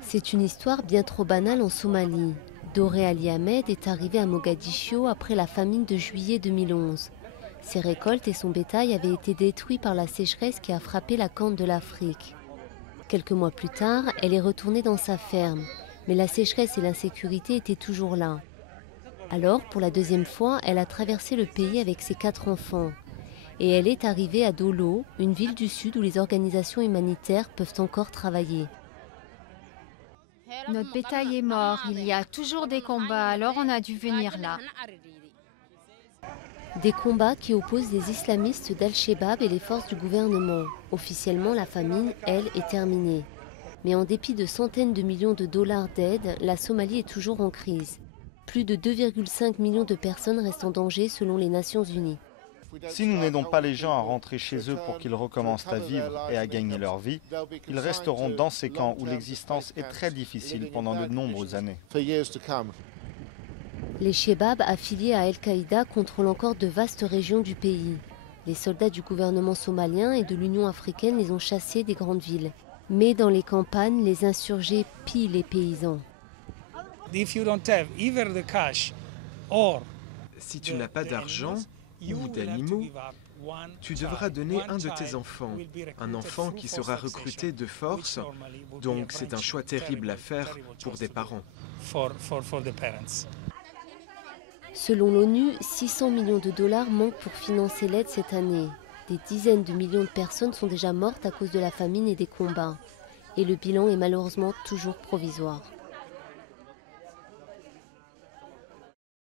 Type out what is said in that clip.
C'est une histoire bien trop banale en Somalie. Doré Ali Ahmed est arrivé à Mogadiscio après la famine de juillet 2011. Ses récoltes et son bétail avaient été détruits par la sécheresse qui a frappé la Corne de l'Afrique. Quelques mois plus tard, elle est retournée dans sa ferme, mais la sécheresse et l'insécurité étaient toujours là. Alors, pour la deuxième fois, elle a traversé le pays avec ses 4 enfants. Et elle est arrivée à Dolo, une ville du sud où les organisations humanitaires peuvent encore travailler. Notre bétail est mort, il y a toujours des combats, alors on a dû venir là. Des combats qui opposent les islamistes d'Al-Shabaab et les forces du gouvernement. Officiellement, la famine, elle, est terminée. Mais en dépit de centaines de millions de dollars d'aide, la Somalie est toujours en crise. Plus de 2,5 millions de personnes restent en danger selon les Nations Unies. Si nous n'aidons pas les gens à rentrer chez eux pour qu'ils recommencent à vivre et à gagner leur vie, ils resteront dans ces camps où l'existence est très difficile pendant de nombreuses années. Les Shebab affiliés à Al-Qaïda contrôlent encore de vastes régions du pays. Les soldats du gouvernement somalien et de l'Union africaine les ont chassés des grandes villes. Mais dans les campagnes, les insurgés pillent les paysans. Si tu n'as pas d'argent ou d'animaux, tu devras donner un de tes enfants, un enfant qui sera recruté de force, donc c'est un choix terrible à faire pour des parents. Selon l'ONU, 600 millions de dollars manquent pour financer l'aide cette année. Des dizaines de millions de personnes sont déjà mortes à cause de la famine et des combats. Et le bilan est malheureusement toujours provisoire.